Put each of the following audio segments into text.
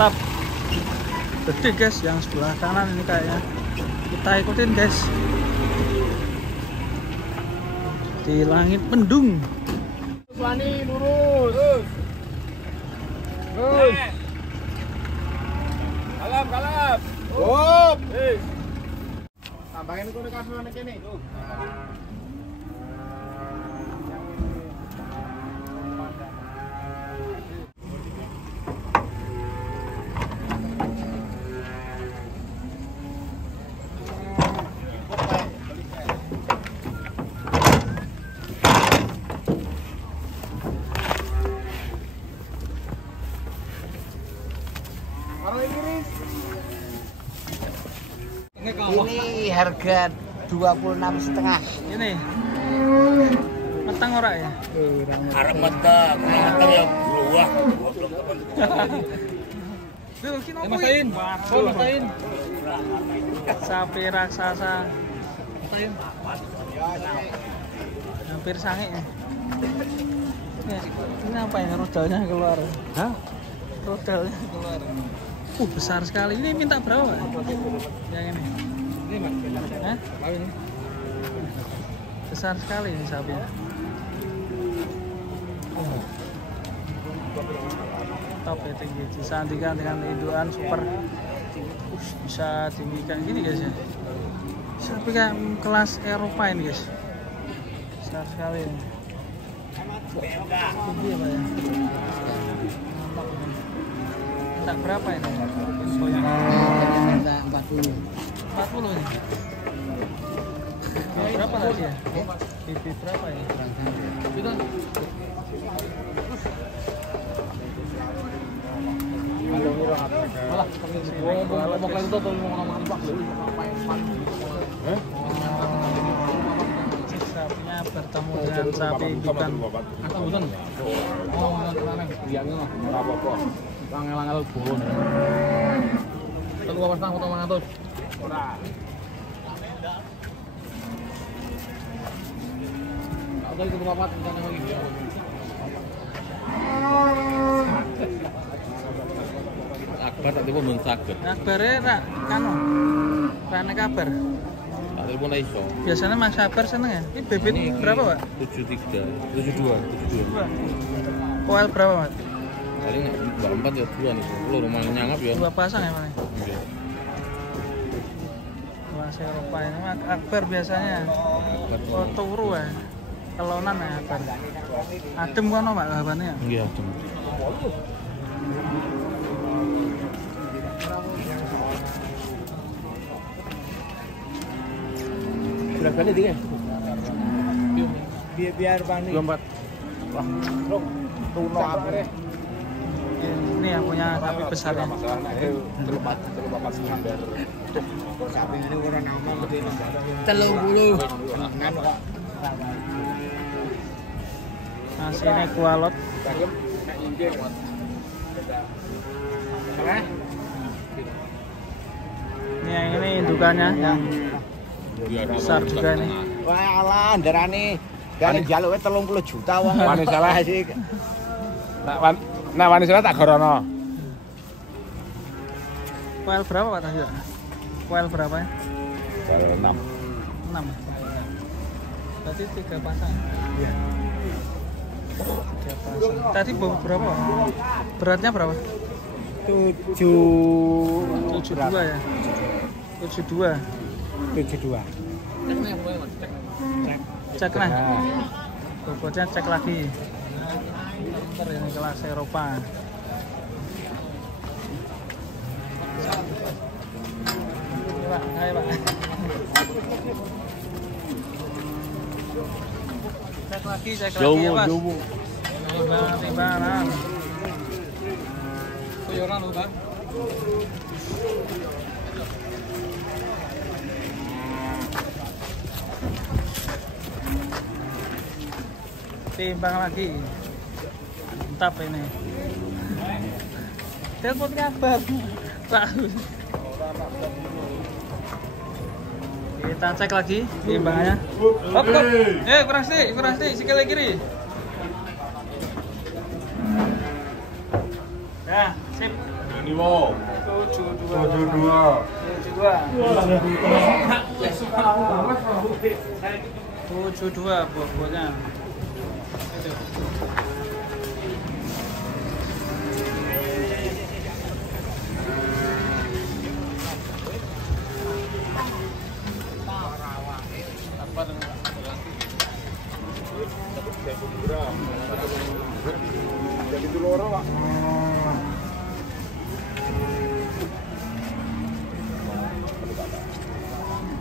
mantap. Gede guys, yang sebelah kanan ini kayaknya. Kita ikutin guys. Di langit mendung. Wani lurus. Terus. Kalap. Hop. Tambahin kono kabeh nang kene. Ini harga 26,5. Ini metang ora ya? Arep meteng, meteng ya buah. Duh, kino masain. Oh, masain. Sapi raksasa. Masain. Hampir sange ya. Ini apa ini rodalnya keluar? Hah? Rodalnya keluar. Besar sekali. Ini minta berapa, Pak? Yang ini. Ini, Mas. Hah? Ini. Besar sekali ini sapinya. Top ya, tinggi. Disandingkan dengan induan super. Bisa tinggikan gini guys ya. Sapi kayak kelas Eropa ini guys. Besar sekali ini. Tinggi ya, Pak ya. Minta berapa ini? Infonya. Minta 40. 40 ini. Berapa tadi ya? BP berapa ini? Kita sapinya bertemu dengan sapi bukan. Angel-angel bolon. Telu apa setengah foto 100. Ora. Ada itu papat tentang lagi. Akbar tak tiba mun saged. Akbare rak kanu. Rane kabar. Tak telepon iso. Biasanya Mas Sabar seneng ya? Ini bebek berapa, Pak? 73, 72. Koel berapa, Pak? Paling 24 ya 2 nih. Lu rumah nyangap ya. 2 pasang ya, Pak? Iya. Kelas Eropa ini Mas Akbar biasanya. Oh, turu ya. Kelonan ya Akbar. Adem kono, Pak, lawannya. Iya, adem. Berapa kali dia? Biar panik. 24. Wah, Runo apa? Ini yang punya sapi besarnya. Sapi ini orang nama mesti 30. Nah, sini kualot. Ini yang ini indukannya yang besar juga ini. Wah, alah ndarane dari jaluke 30 juta wong. Wani salah sih. Nah, wani salah tak gorono. Kuel berapa, Pak tadi? Kuel berapa ya? 6. 6. Berarti 3 pasang. Iya. 3 pasang. Tadi berapa? Beratnya berapa? 72 ya. 72. 72. Cek nah. Bobotnya cek lagi. Ini kelas Eropa. Pak, ayo Pak. Cek lagi ya Mas. Timbangan. Koyoran lho, Pak. Timbang lagi. Mantap ini. Telepon kabar. Pak. Kita cek lagi timbangannya. Hop, hop. Kurang sedikit, sikil kiri. Ya, sip. Wow. 72. 72 buah-buahnya.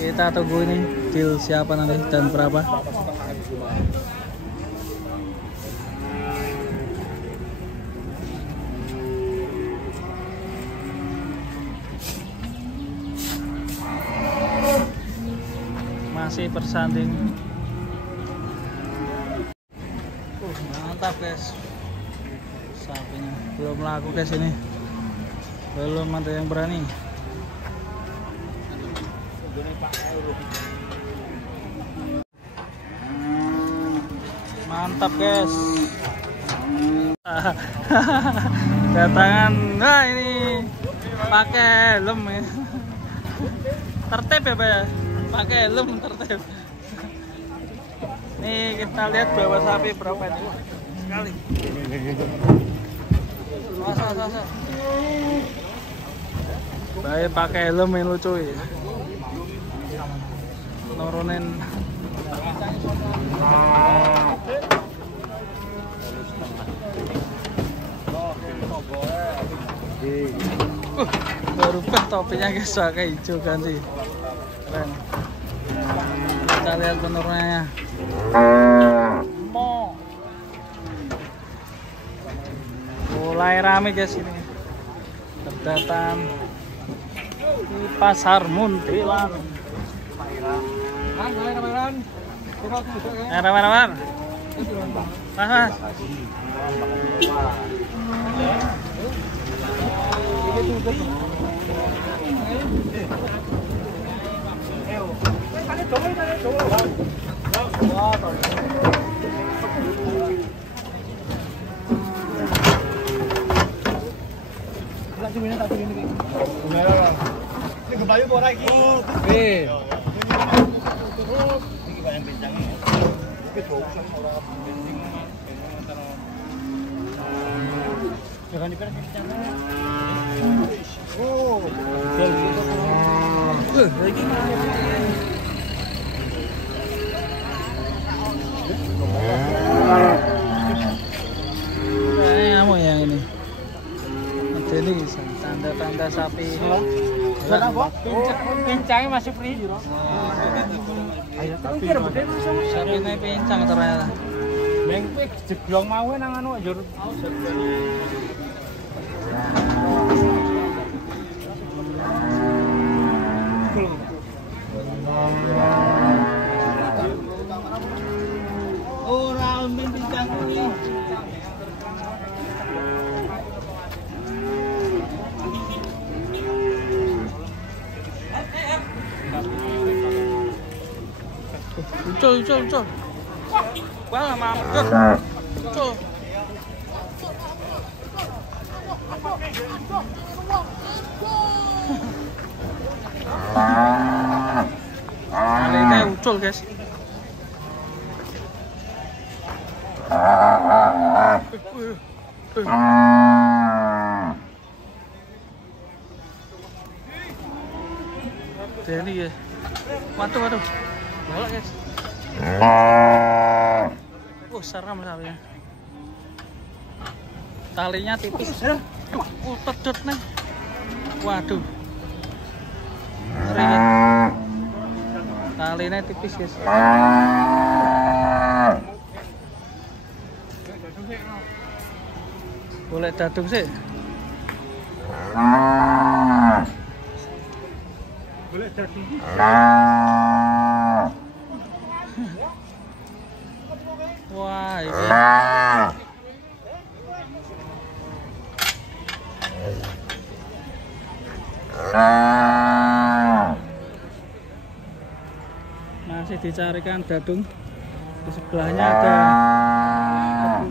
Kita tunggu ini deal siapa nanti dan berapa. Masih bersanding. Mantap guys. Sapinya belum laku guys ini. Belum ada yang berani. Mantap guys. Datangan. Nah ini pakai helm ya. Tertib ya Pak ya. Pakai helm tertib. Nih kita lihat bawa sapi berapa ini. Sekali. Masa. Baik pakai helm yang lucu ya. Nurunin. Berubah topinya guys, pakai hijau ganti. Keren. Kita lihat penurunannya. Mulai rame guys ini. Terdataan di Pasar Muntilan. Ramai-ramai. Mas. Jangan diperes kencangnya. Oh, lagi. Kamu yang ini. Jadi tanda-tanda sapi. Pincangnya masih free. Sapi ini pincang ternyata. Mengpik jeblong mau nang anu njur. Ora umben pincang kuwi. Ucul. Wah, mampir. Ucul. Ini ucul guys. Ini ya. Waduh. Bolak guys. Serem sapinya. Talinya tipis. Pedot nih. Waduh. Ngeri ya. Talinya tipis guys. Boleh dadung sih. Boleh dadung. Wah, ini. Masih dicarikan dadung. Di sebelahnya ada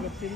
kecil.